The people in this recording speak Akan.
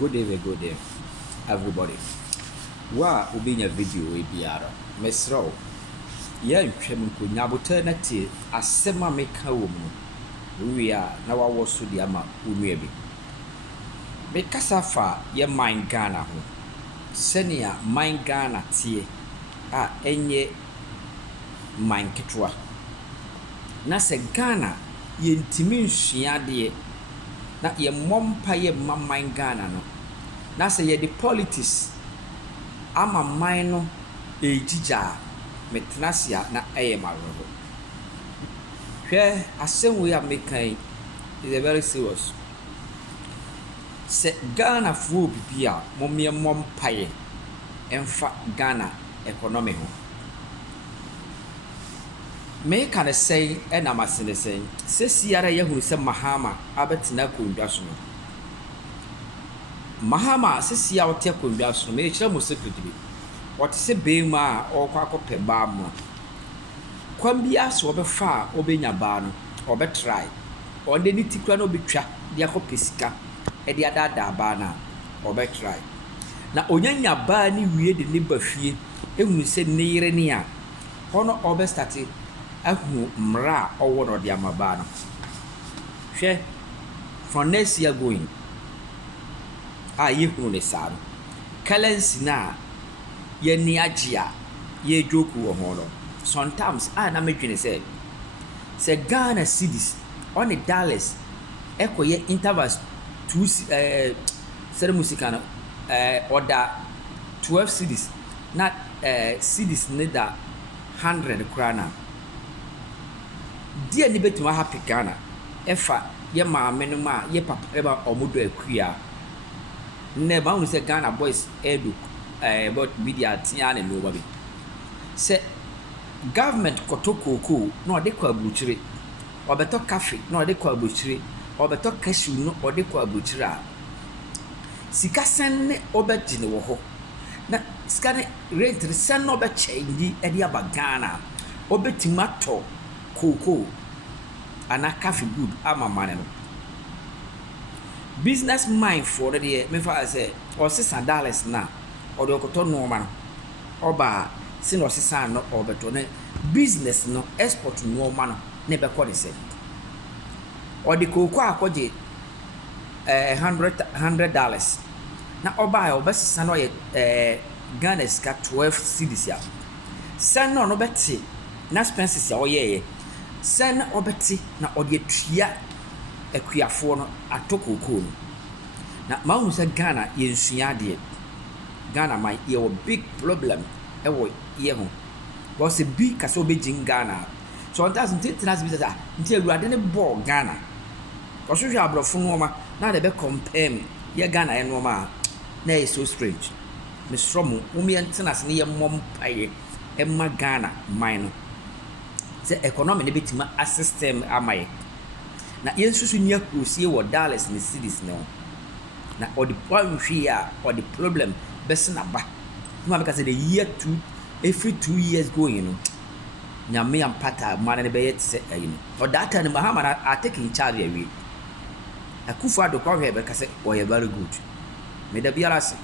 Good day, everybody. Wa ubinya video ebiara. Mesro. Ya ntwem nkonya bote na tie asema meka wo mu. Wia na wawo so di ama unua bi. Mekasa fa ye mind Ghana ho. Senia mind Ghana tie a enye mind ketwa. Na se Ghana ye ntimi nhua de na ye mompa ye mind Ghana no. Na se ye the politics ama mind no ejija metrasia na eye maroho. Hwe asem we amekan is very serious. Se Ghana fu bibia momye mompaye emfa Ghana economy ho. Me kan say na masene say se siara ye huru se Mahama abetina kondwa so no. Mahama se sia wote kondwa so no me kire mo secret bi. What se bema or kwakope ba mo. Kwan bia so obefa obenya ba no obetry. O de ni tikura no betwa de akopɛ sika e de adada ba na obetry. Na onyanya ba ni wie de ne bafie ehunu se ne yere ne a hono obestati ahu mra owo no de amaba no. Hwɛ from next year going yehunu ne saa no currency na ye ni agia ye joku wo ho no sometimes na medwene say Ghana cedis on the dollars ekoye intervals 2 sere musika no order 12 cedis na cedis ne da 100 krana dia ni betuma happy Ghana efa ye maame no ma ye papa eba omodo akua ne ba unu say Ghana boys edu about media tiane no baby say government kotokoko no de kwa abuchire obeto cafe no de kwa abuchire obeto cashew no de kwa abuchire a sika sen ne obegine wo ho na sika ne rate sen no be change e de aba Ghana obetimato koko ana cafe good ama mane no business mind for the me fa say or $6 na or the okoto no ma no oba sin or sisa no obeto ne business no export no ma no ne be ko de say or the koko akoje $100 na oba obesisa no ye Ghana ska 12 cedis ya sen no beti na expenses ya oye sen obeti na ode atua akuafo no atokoko no na maunu se Ghana ye nsua de Ghana my ye a big problem e wo ye ho was a big kaso be jin Ghana so on doesn't it has be that until you are the ball Ghana because you have brofo no ma na de be compare ye Ghana e no ma na is so strange Miss From umi antenas ne ye mompaye e ma Ghana mine no the economy ne betima a system amaye na yensusu nya kusie wo dollars ne cedis no na or the point here or the problem best na ba no because the year 2 every 2 years going no nyame ampata man ne be yet say or that time Mahama are taking charge away akufu ado kwa he be kase o very good me da biara se